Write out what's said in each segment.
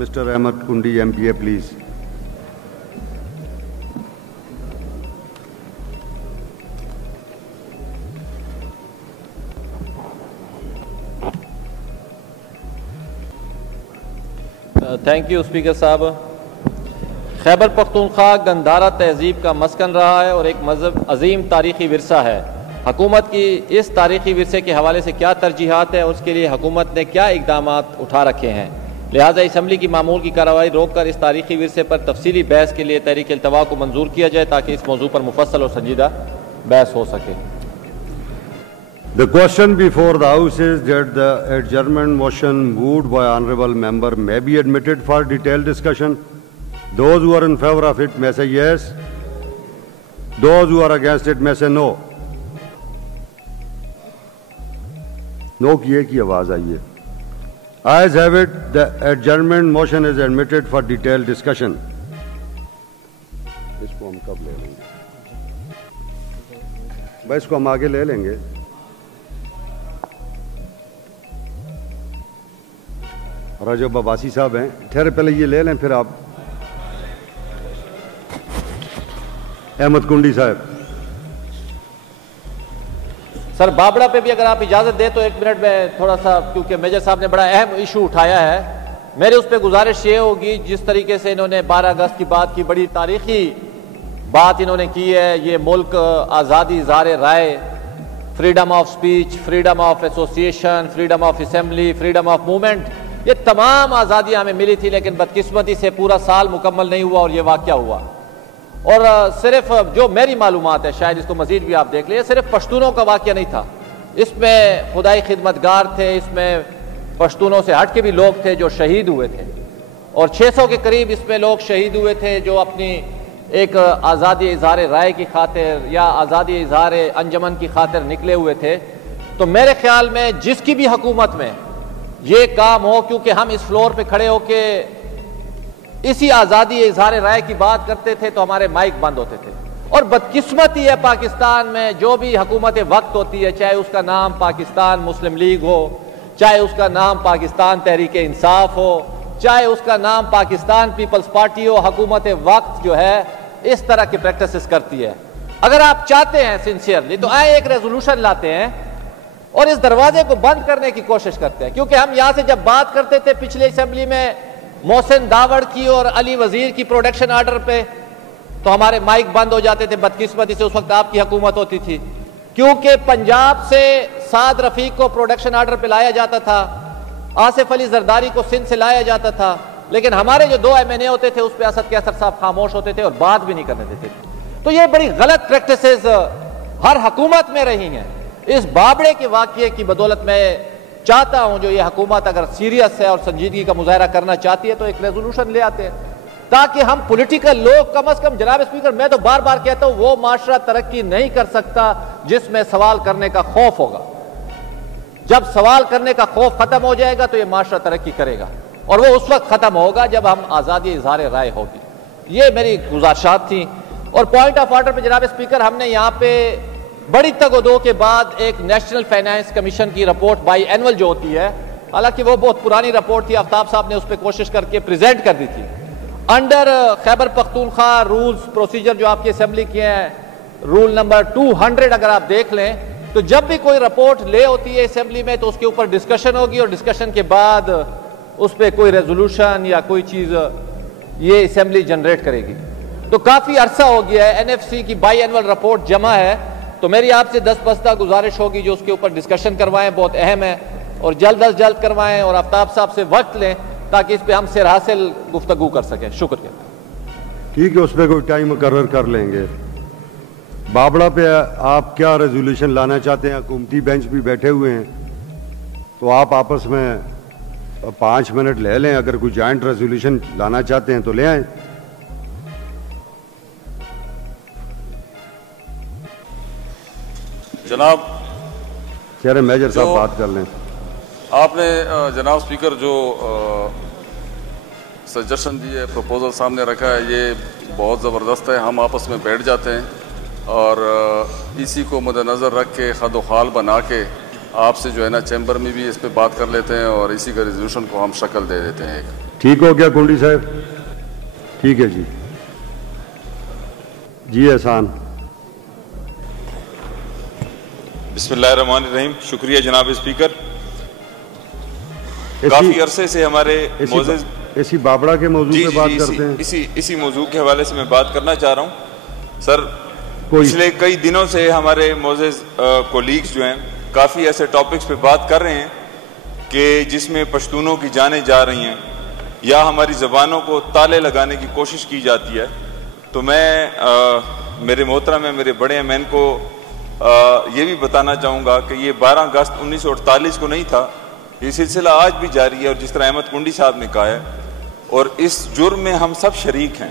Mr. Ahmed Kundi, MPA, please. Thank you speaker صاحب. خیبر پختونخوا گندھارا تہذیب کا مسکن رہا ہے اور ایک مذہب عظیم تاریخی ورثہ ہے. حکومت کی اس تاریخی ورثے کے حوالے سے کیا ترجیحات ہیں اور اس کے لیے حکومت نے کیا اقدامات اٹھا رکھے ہیں؟ لہٰذا اسمبلی کی معمول کی کارروائی روک کر اس تاریخی ورثے پر تفصیلی بحث کے لیے تحریک التوا کو منظور کیا جائے تاکہ اس موضوع پر مفصل اور سنجیدہ بحث ہو سکے. The question before the House is that the adjournment motion moved by honorable member may be admitted for detailed discussion. Those who are in favor of it may say yes. Those who are against it may say no. No کیے کی آواز آئی ہے. Ayes have it, the adjournment motion is admitted for detailed discussion. اس کو ہم کب لے لیں گے؟ بھائی اس کو ہم آگے لے لیں گے. رجب عباسی صاحب ہیں, ٹھہرے پہلے یہ لے لیں پھر آپ. احمد کنڈی صاحب. سر بابڑا پہ بھی اگر آپ اجازت دیں تو 1 منٹ میں تھوڑا سا, کیونکہ میجر صاحب نے بڑا اہم ایشو اٹھایا ہے. میرے اس پہ گزارش یہ ہوگی, جس طریقے سے انہوں نے 12 اگست کی بات کی, بڑی تاریخی بات انہوں نے کی ہے. یہ ملک آزادی اظہار رائے, freedom of speech, freedom of association, freedom of assembly, freedom of movement, یہ تمام آزادیاں ہمیں ملی تھی, لیکن بدقسمتی سے پورا سال مکمل نہیں ہوا اور یہ واقعہ ہوا. اور صرف جو میری معلومات ہے, شاید اس کو مزید بھی آپ دیکھ لیں, صرف پشتونوں کا واقعہ نہیں تھا. اس میں خدائی خدمتگار تھے, اس میں پشتونوں سے ہٹ کے بھی لوگ تھے جو شہید ہوئے تھے, اور 600 کے قریب اس میں لوگ شہید ہوئے تھے جو اپنی ایک آزادی اظہار رائے کی خاطر یا آزادی اظہار انجمن کی خاطر نکلے ہوئے تھے. تو میرے خیال میں جس کی بھی حکومت میں یہ کام ہو, کیونکہ ہم اس فلور پہ کھڑے ہو کے اسی آزادی اظہار رائے کی بات کرتے تھے تو ہمارے مائک بند ہوتے تھے. اور بدقسمتی ہے پاکستان میں جو بھی حکومت وقت ہوتی ہے, چاہے اس کا نام پاکستان مسلم لیگ ہو, چاہے اس کا نام پاکستان تحریک انصاف ہو, چاہے اس کا نام پاکستان پیپلز پارٹی ہو, حکومت وقت جو ہے اس طرح کی پریکٹسز کرتی ہے. اگر آپ چاہتے ہیں سنسیئرلی تو آئے ایک ریزولوشن لاتے ہیں اور اس دروازے کو بند کرنے کی کوشش کرتے ہیں. کیونکہ ہم یہاں سے جب بات کرتے تھے پچھلے اسمبلی میں محسن داوڑ کی اور علی وزیر کی پروڈکشن آرڈر پہ, تو ہمارے مائک بند ہو جاتے تھے. بدقسمتی سے اس وقت آپ کی حکومت ہوتی تھی, کیونکہ پنجاب سے سعد رفیق کو پروڈکشن آرڈر پہ لایا جاتا تھا, آصف علی زرداری کو سندھ سے لایا جاتا تھا, لیکن ہمارے جو 2 MNA ہوتے تھے اس پہ اسد کیسر صاحب خاموش ہوتے تھے اور بات بھی نہیں کرنے دیتے تھے. تو یہ بڑی غلط پریکٹسز ہر حکومت میں رہی ہیں. اس بابڑے کے واقعے کی بدولت میں چاہتا ہوں جو یہ حکومت اگر سیریس ہے اور سنجیدگی کا مظاہرہ کرنا چاہتی ہے تو ایک ریزولوشن لے آتے ہیں تاکہ ہم پولیٹیکل لوگ کم از کم, جناب اسپیکر میں تو بار بار کہتا ہوں, وہ معاشرہ ترقی نہیں کر سکتا جس میں سوال کرنے کا خوف ہوگا. جب سوال کرنے کا خوف ختم ہو جائے گا تو یہ معاشرہ ترقی کرے گا, اور وہ اس وقت ختم ہوگا جب ہم آزادی اظہار رائے ہوگی. یہ میری گزارشات تھیں. اور پوائنٹ آف آرڈر پہ جناب اسپیکر, ہم نے یہاں پہ بڑی تگ و دو کے بعد ایک نیشنل فائنانس کمیشن کی رپورٹ بائی اینول جو ہوتی ہے, حالانکہ وہ بہت پرانی رپورٹ تھی, آفتاب صاحب نے اس پہ کوشش کر کے پریزنٹ کر دی تھی. Under Khyber Pakhtunkhwa rules procedure جو آپ کی اسمبلی کے ہیں, رول نمبر 200 اگر آپ دیکھ لیں تو جب بھی کوئی رپورٹ لے ہوتی ہے اسمبلی میں تو اس کے اوپر ڈسکشن ہوگی, اور ڈسکشن کے بعد اس پہ کوئی ریزولوشن یا کوئی چیز یہ اسمبلی جنریٹ کرے گی. تو کافی عرصہ ہو گیا ہے NFC کی بائی اینول رپورٹ جمع ہے, تو میری آپ سے دستبستہ گزارش ہوگی جو اس کے اوپر ڈسکشن کروائیں, بہت اہم ہے, اور جلد از جلد کروائیں, اور آفتاب صاحب سے وقت لیں تاکہ اس پہ ہم سر حاصل گفتگو کر سکیں. شکریہ. ٹھیک ہے, اس پہ کوئی ٹائم مقرر کر لیں گے. بابڑا پہ آپ کیا ریزولوشن لانا چاہتے ہیں؟ حکومتی بینچ بھی بیٹھے ہوئے ہیں, تو آپ آپس میں 5 منٹ لے لیں. اگر کوئی جوائنٹ ریزولوشن لانا چاہتے ہیں تو لے آئیں. جناب چہرے میجر صاحب بات کر لیں. آپ نے جناب اسپیکر جو سجیشن دی ہے, پروپوزل سامنے رکھا ہے, یہ بہت زبردست ہے. ہم آپس میں بیٹھ جاتے ہیں اور اسی کو مد نظر رکھ کے خد و خال بنا کے آپ سے جو ہے نا چیمبر میں بھی اس پہ بات کر لیتے ہیں اور اسی کا ریزولوشن کو ہم شکل دے دیتے ہیں. ایک ٹھیک ہو گیا کنڈی صاحب؟ ٹھیک ہے جی. جی احسان. بسم اللہ الرحمن الرحیم. شکریہ جناب اسپیکر. کافی عرصے سے ہمارے معزز اسی بابڑا کے موضوع پہ بات کرتے ہیں. اسی موضوع کے حوالے سے میں بات کرنا چاہ رہا ہوں سر. پچھلے کئی دنوں سے ہمارے معزز کولیگز جو ہیں کافی ایسے ٹاپکس پہ بات کر رہے ہیں کہ جس میں پشتونوں کی جانیں جا رہی ہیں یا ہماری زبانوں کو تالے لگانے کی کوشش کی جاتی ہے. تو میں میرے محترم میں میرے بڑے امین کو یہ بھی بتانا چاہوں گا کہ یہ 12 اگست 1948 کو نہیں تھا. یہ سلسلہ آج بھی جاری ہے اور جس طرح احمد کنڈی صاحب نے کہا ہے, اور اس جرم میں ہم سب شریک ہیں.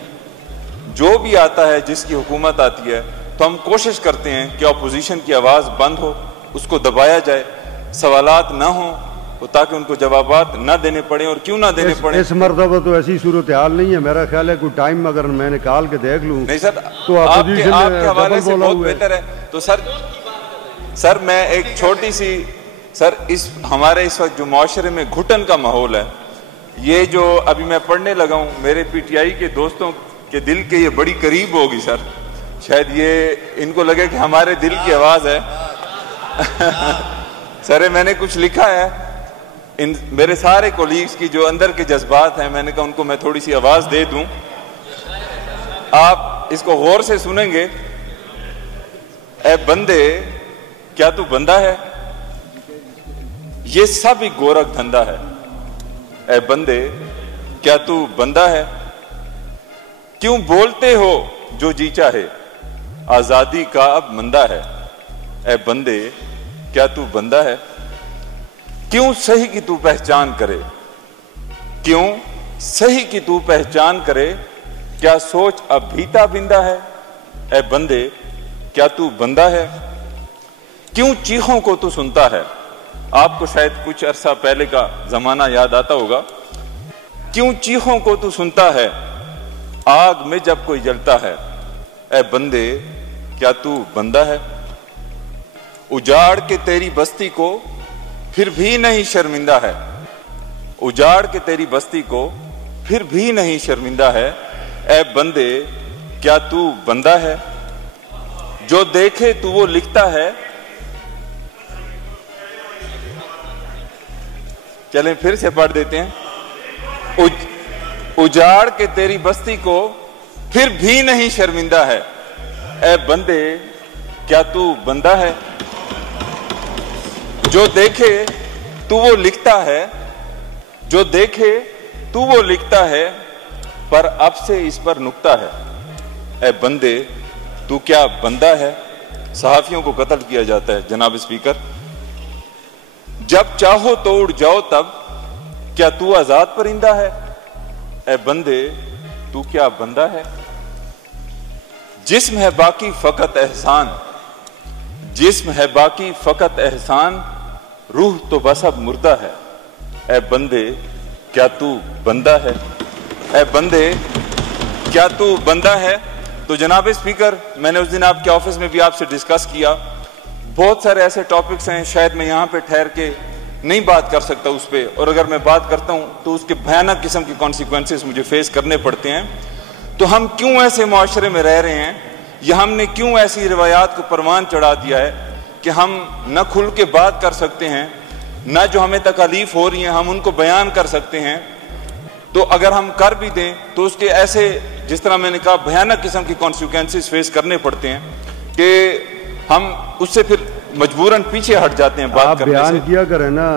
جو بھی آتا ہے, جس کی حکومت آتی ہے, تو ہم کوشش کرتے ہیں کہ اپوزیشن کی آواز بند ہو, اس کو دبایا جائے, سوالات نہ ہوں تاکہ ان کو جوابات نہ دینے پڑے. اور کیوں نہ دینے پڑے؟ اس مرتبہ تو ایسی صورتحال نہیں ہے. میرا خیال ہے کوئی ٹائم اگر میں نکال کے دیکھ لوں. نہیں سر, تو آپ کے حوالے سے بہت بہتر ہے. تو سر میں ایک چھوٹی سی سر ہمارے اس وقت جو معاشرے میں گھٹن کا ماحول ہے, یہ جو ابھی میں پڑھنے لگا ہوں, میرے پی ٹی آئی کے دوستوں کے دل کے یہ بڑی قریب ہوگی سر. شاید یہ ان کو لگے کہ ہمارے دل کی آواز ہے. سر میں نے کچھ لکھا ہے میرے سارے کولیگز کی جو اندر کے جذبات ہیں, میں نے کہا ان کو میں تھوڑی سی آواز دے دوں. آپ اس کو غور سے سنیں گے. اے بندے کیا تو بندہ ہے, یہ سب ایک گورکھ دھندا ہے. اے بندے کیا تو بندہ ہے, کیوں بولتے ہو جو جی چاہے, آزادی کا اب مندہ ہے. اے بندے کیا تو بندہ ہے, کیوں صحیح کی تو پہچان کرے, کیوں صحیح کی تو پہچان کرے, کیا سوچ اب بھیتا بندہ ہے. اے بندے کیا تو بندہ ہے, کیوں چیخوں کو تو سنتا ہے. آپ کو شاید کچھ عرصہ پہلے کا زمانہ یاد آتا ہوگا. کیوں چیخوں کو تو سنتا ہے, آگ میں جب کوئی جلتا ہے. اے بندے کیا تو بندہ ہے, اجاڑ کے تیری بستی کو پھر بھی نہیں شرمندہ ہے. اجاڑ کے تیری بستی کو پھر بھی نہیں شرمندہ ہے. اے بندے کیا تو بندہ ہے, جو دیکھے تو وہ لکھتا ہے. چلیں پھر سے پڑھ دیتے ہیں. اجاڑ کے تیری بستی کو پھر بھی نہیں شرمندہ ہے. اے بندے کیا تو بندہ ہے, جو دیکھے تو وہ لکھتا ہے. جو دیکھے تو وہ لکھتا ہے, پر اب سے اس پر نکتہ ہے. اے بندے تو کیا بندہ ہے. صحافیوں کو قتل کیا جاتا ہے جناب اسپیکر. جب چاہو تو اڑ جاؤ تب, کیا تو آزاد پرندہ ہے. اے بندے تو کیا بندہ ہے. جسم ہے باقی فقط احسان, جسم ہے باقی فقط احسان, روح تو بس اب مردہ ہے. اے بندے کیا تو بندہ ہے. اے بندے کیا تو بندہ ہے. تو جناب اسپیکر, میں نے اس دن آپ کے آفس میں بھی آپ سے ڈسکس کیا. بہت سارے ایسے ٹاپکس ہیں, شاید میں یہاں پہ ٹھہر کے نہیں بات کر سکتا اس پہ, اور اگر میں بات کرتا ہوں تو اس کے بھیانک قسم کی کانسیکوینسز مجھے فیس کرنے پڑتے ہیں. تو ہم کیوں ایسے معاشرے میں رہ رہے ہیں, یا ہم نے کیوں ایسی روایات کو پروان چڑھا دیا ہے کہ ہم نہ کھل کے بات کر سکتے ہیں, نہ جو ہمیں تکالیف ہو رہی ہیں ہم ان کو بیان کر سکتے ہیں. تو اگر ہم کر بھی دیں تو اس کے ایسے, جس طرح میں نے کہا, بھیانک قسم کی کانسیکوینسز فیس کرنے پڑتے ہیں کہ ہم اس سے پھر مجبوراً پیچھے ہٹ جاتے ہیں بات کرنے سے. آپ بیان کیا کریں نا,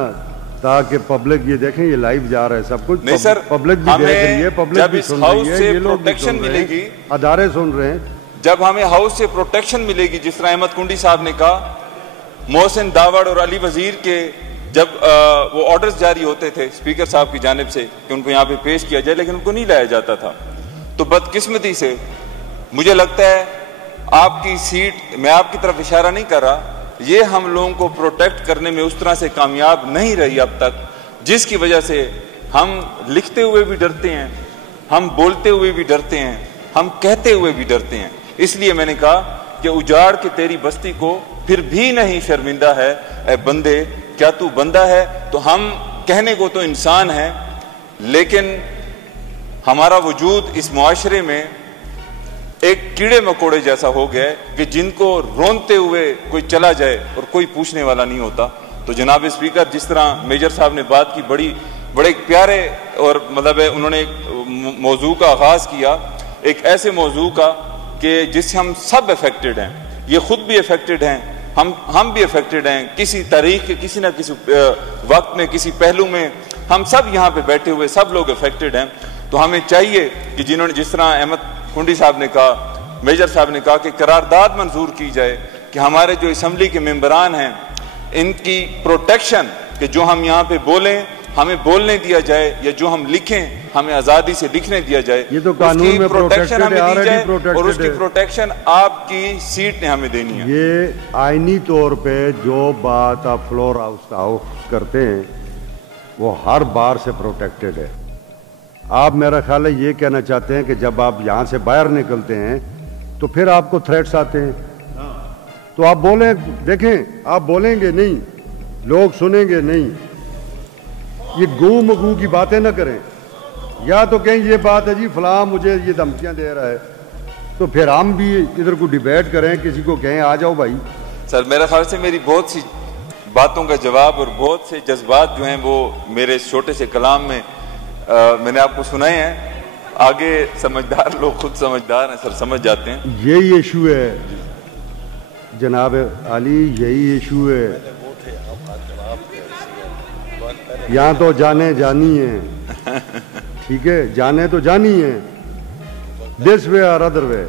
تاکہ پبلک یہ دیکھیں یہ لائیو جا رہا ہے سب کچھ. نہیں سر, پبلک بھی دیکھ رہی ہے, پبلک بھی سن رہی ہے, یہ لوگ بھی سن رہے ہیں, ادارے سن رہے ہیں. جب ہمیں ہاؤس سے پروٹیکشن ملے گی, جس طرح احمد کنڈی صاحب نے کہا, محسن داوڑ اور علی وزیر کے جب وہ آرڈرز جاری ہوتے تھے اسپیکر صاحب کی جانب سے کہ ان کو یہاں پہ پیش کیا جائے, لیکن ان کو نہیں لایا جاتا تھا. تو بدقسمتی سے مجھے لگتا ہے آپ کی سیٹ, میں آپ کی طرف اشارہ نہیں کر رہا, یہ ہم لوگوں کو پروٹیکٹ کرنے میں اس طرح سے کامیاب نہیں رہی اب تک, جس کی وجہ سے ہم لکھتے ہوئے بھی ڈرتے ہیں, ہم بولتے ہوئے بھی ڈرتے ہیں, ہم کہتے ہوئے بھی ڈرتے ہیں. اس لیے میں نے کہا کہ اجاڑ کے تیری بستی کو پھر بھی نہیں شرمندہ ہے. اے بندے کیا تو بندہ ہے. تو ہم کہنے کو تو انسان ہیں, لیکن ہمارا وجود اس معاشرے میں ایک کیڑے مکوڑے جیسا ہو گیا ہے کہ جن کو رونتے ہوئے کوئی چلا جائے اور کوئی پوچھنے والا نہیں ہوتا. تو جناب اسپیکر، جس طرح میجر صاحب نے بات کی، بڑے پیارے اور مطلب ہے انہوں نے ایک موضوع کا آغاز کیا، ایک ایسے موضوع کا کہ جس سے ہم سب افیکٹڈ ہیں. یہ خود بھی افیکٹڈ ہیں، ہم بھی افیکٹڈ ہیں، کسی تاریخ کے کسی نہ کسی وقت میں، کسی پہلو میں ہم سب یہاں پہ بیٹھے ہوئے سب لوگ افیکٹڈ ہیں. تو ہمیں چاہیے کہ جنہوں نے، جس طرح احمد کنڈی صاحب نے کہا، میجر صاحب نے کہا کہ قرارداد منظور کی جائے کہ ہمارے جو اسمبلی کے ممبران ہیں ان کی پروٹیکشن، کہ جو ہم یہاں پہ بولیں ہمیں بولنے دیا جائے، یا جو ہم لکھیں ہمیں آزادی سے لکھنے دیا جائے. یہ تو قانون میں پروٹیکشن ہمیں دی جائے اور اس کی پروٹیکشن آپ کی سیٹ نے ہمیں دینی ہے. یہ آئینی طور پہ جو بات آپ فلور ہاؤس کرتے ہیں وہ ہر بار سے پروٹیکٹڈ ہے. آپ میرا خیال ہے یہ کہنا چاہتے ہیں کہ جب آپ یہاں سے باہر نکلتے ہیں تو پھر آپ کو تھریٹس آتے ہیں، تو آپ بولیں. دیکھیں، آپ بولیں گے نہیں، لوگ سنیں گے نہیں. یہ گو مگو کی باتیں نہ کریں. یا تو کہیں یہ بات ہے جی فلاں مجھے یہ دھمکیاں دے رہا ہے، تو پھر ہم بھی ادھر کو ڈیبیٹ کریں، کسی کو کہیں آ جاؤ بھائی. سر میرے خیال سے میری بہت سی باتوں کا جواب اور بہت سے جذبات جو ہیں وہ میرے اس چھوٹے سے کلام میں میں نے آپ کو سنائے ہیں. آگے سمجھدار لوگ خود سمجھدار ہیں سر، سمجھ جاتے ہیں. یہی ایشو ہے جناب علی، یہی ایشو ہے. یہاں تو جانے جانی ہیں، ٹھیک ہے، جانے تو جانی ہیں، دس وے اور ادر وے.